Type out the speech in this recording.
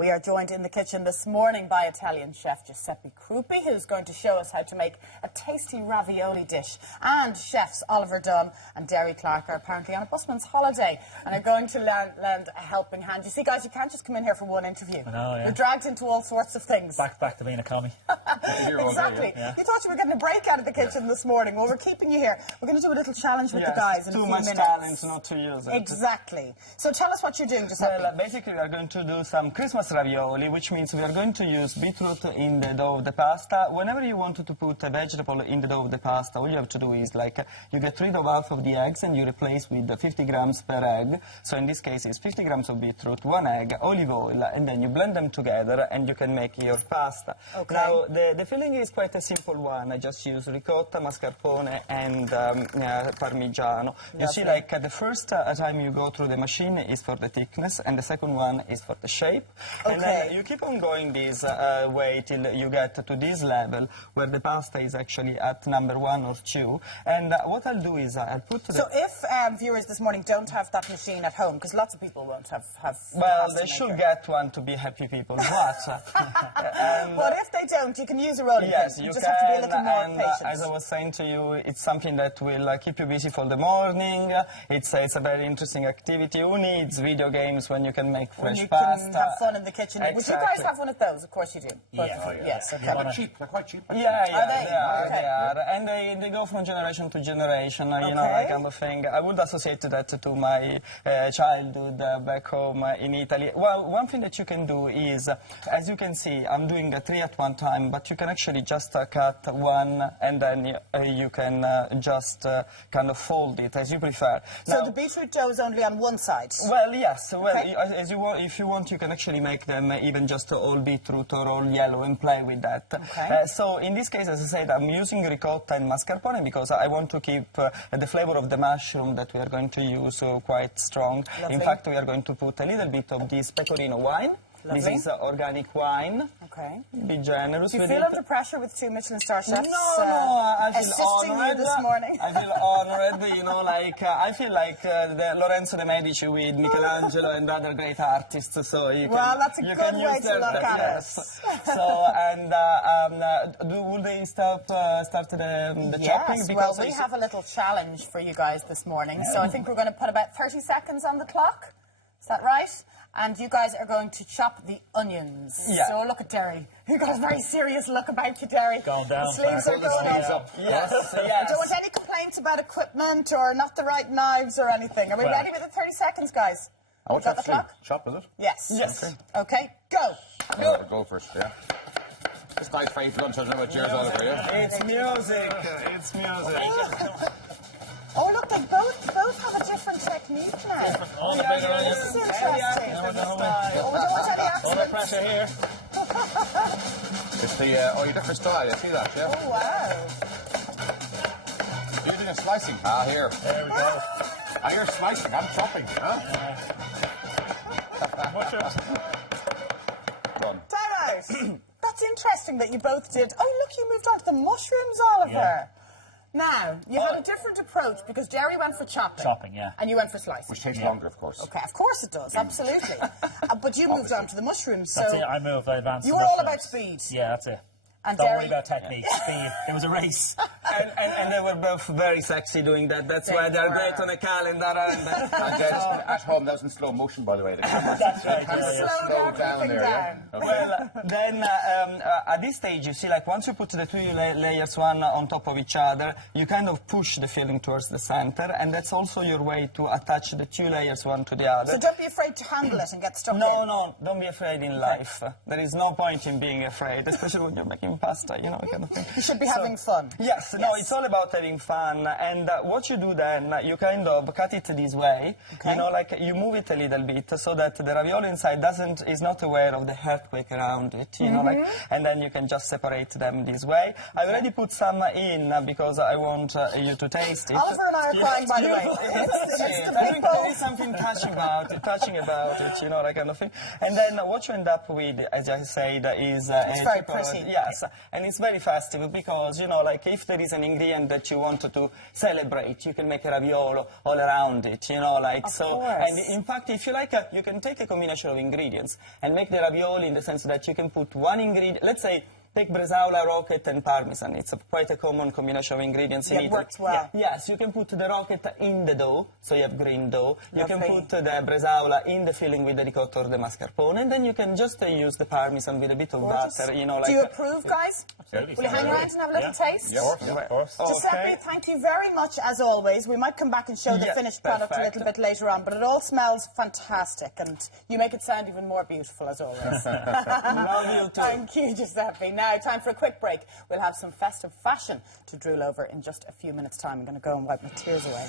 We are joined in the kitchen this morning by Italian chef Giuseppe Crupi, who's going to show us how to make a tasty ravioli dish. And chefs Oliver Dunn and Derry Clark are apparently on a busman's holiday and are going to lend a helping hand. You see, guys, you can't just come in here for one interview. I know, yeah. You're dragged into all sorts of things. Back to being a commie. Exactly. Yeah. You thought you were getting a break out of the kitchen this morning. Well, we're keeping you here. We're going to do a little challenge with the guys in a few minutes. Too much challenge not to use it. Exactly. So tell us what you're doing, Giuseppe. Well, basically we are going to do some Christmas ravioli, which means we are going to use beetroot in the dough of the pasta. Whenever you want to put a vegetable in the dough of the pasta, all you have to do is you get rid of half of the eggs and you replace with 50 grams per egg. So in this case it's 50 grams of beetroot, 1 egg, olive oil, and then you blend them together and you can make your pasta. Okay. Now the filling is quite a simple one. I just use ricotta, mascarpone and parmigiano. You see, the first time you go through the machine is for the thickness and the second one is for the shape. Okay. And then you keep on going this way till you get to this level where the pasta is actually at number 1 or 2. And what I'll do is I'll put the... So if viewers this morning don't have that machine at home, because lots of people won't have well, they should get one to be happy people. But well, if they don't, you can use a rolling yes, pin. you just can, have to be a little more and patient. as I was saying to you, it's something that will keep you busy for the morning. It's a very interesting activity. Who needs video games when you can make fresh pasta? You can have fun in the kitchen. Exactly. Would you guys have one of those? Of course you do. Both of you. Yes, okay. They're cheap. They're quite cheap. Yeah, Are they are. And they go from generation to generation, you know, that kind of thing. I would associate that to my childhood back home in Italy. Well, one thing that you can do is, as you can see, I'm doing 3 at one time, but you can actually just cut one and then you can just kind of fold it as you prefer. So Now, the beetroot dough is only on one side? well, yes. Well, Okay. as you want, if you want, you can actually make them even just all beetroot or all yellow and play with that. Okay. So in this case, as I said, I'm using ricotta and mascarpone because I want to keep the flavor of the mushroom that we are going to use quite strong. Lovely. In fact, we are going to put a little bit of this pecorino wine. Lovely. This is organic wine. Okay. Be generous Do you with feel it. under pressure with 2 Michelin star chefs No, I feel assisting honored. you this morning? I feel honored, you know, I feel like the Lorenzo de Medici with Michelangelo and other great artists, so you Well, can, that's a you good can way use to their, look at yes. it. So, and will they start the chopping? Yes, Because well, we have a little challenge for you guys this morning, so I think we're going to put about 30 seconds on the clock. Is that right? And you guys are going to chop the onions. Yeah. So look at Derry. You've got a very serious look about you, Derry. Going down. The sleeves are going up. Yes, I yes. don't want any complaints about equipment or not the right knives or anything. Are we ready with the 30 seconds, guys? What's Got that the clock? Chop, is it? Yes. Yes. Okay, go. Go first, yeah. This guy's fighting for lunch, I don't know what yours all over, yeah? It's music. It's music. Oh, look, they both have a different technique now. All the better. This is interesting. No, no, Oh, we don't want any all the accidents. pressure here. It's the, you different style, you see that, yeah? Oh, wow. You're doing slicing. Ah, here. There we go. Ah, you're slicing, I'm chopping, huh? Mushrooms. Done. Time out. That's interesting that you both did. Oh, look, you moved on to the mushrooms, Oliver. Yeah. Now, you had a different approach because Jerry went for chopping. Chopping, yeah. And you went for slicing. Which takes longer, of course. Okay, of course it does, absolutely. But you moved on to the mushrooms, so That's it. I moved advanced. you were all about speed. Yeah, that's it. And Don't Derry, worry about technique. Speed. It was a race. And they were both very sexy doing that. That's why they're great on a calendar. And At home, that was in slow motion, by the way. The camera That's right. slow down, keeping down. Okay. well, then at this stage, you see, like once you put the 2 layers one on top of each other, you kind of push the filling towards the center, and that's also your way to attach the 2 layers one to the other. So don't be afraid to handle it and get stuck in. No, don't be afraid in life. There is no point in being afraid, especially when you're making pasta, you know, kind of thing. You should be having fun. Yes, no, it's all about having fun. And what you do then, you kind of cut it this way. Okay. You know, like you move it a little bit so that the ravioli inside is not aware of the earthquake around it. You know, like, and then you can just separate them this way. I already put some in because I want you to taste it. Oliver and I are crying, by the way. I think there is something touching about it, you know, that kind of thing. And then what you end up with, as I said, is It's very pretty. Yes, Yes, and it's very festive because, you know, like if there is an ingredient that you want to celebrate, you can make a raviolo all around it, you know, like Of so. course. And in fact, if you like, you can take a combination of ingredients and make the ravioli in the sense that you can put one ingredient, let's say, take bresaola, rocket, and parmesan. It's quite a common combination of ingredients in Yeah, it Italy. works well. Yeah, yes, you can put the rocket in the dough, so you have green dough. You can Lovely. put the bresaola in the filling with the ricotta or the mascarpone, and then you can just use the parmesan with a bit of Gorgeous. butter, you know, like... Do you approve, guys? Absolutely. Will you hang around and have a little Yeah. taste? Yeah, of course. Giuseppe, Okay. thank you very much as always. We might come back and show the Yes, finished product a perfect. little bit later on, but it all smells fantastic and you make it sound even more beautiful as always. Love you too. Thank you, Giuseppe. Now, time for a quick break. We'll have some festive fashion to drool over in just a few minutes' time. I'm going to go and wipe my tears away.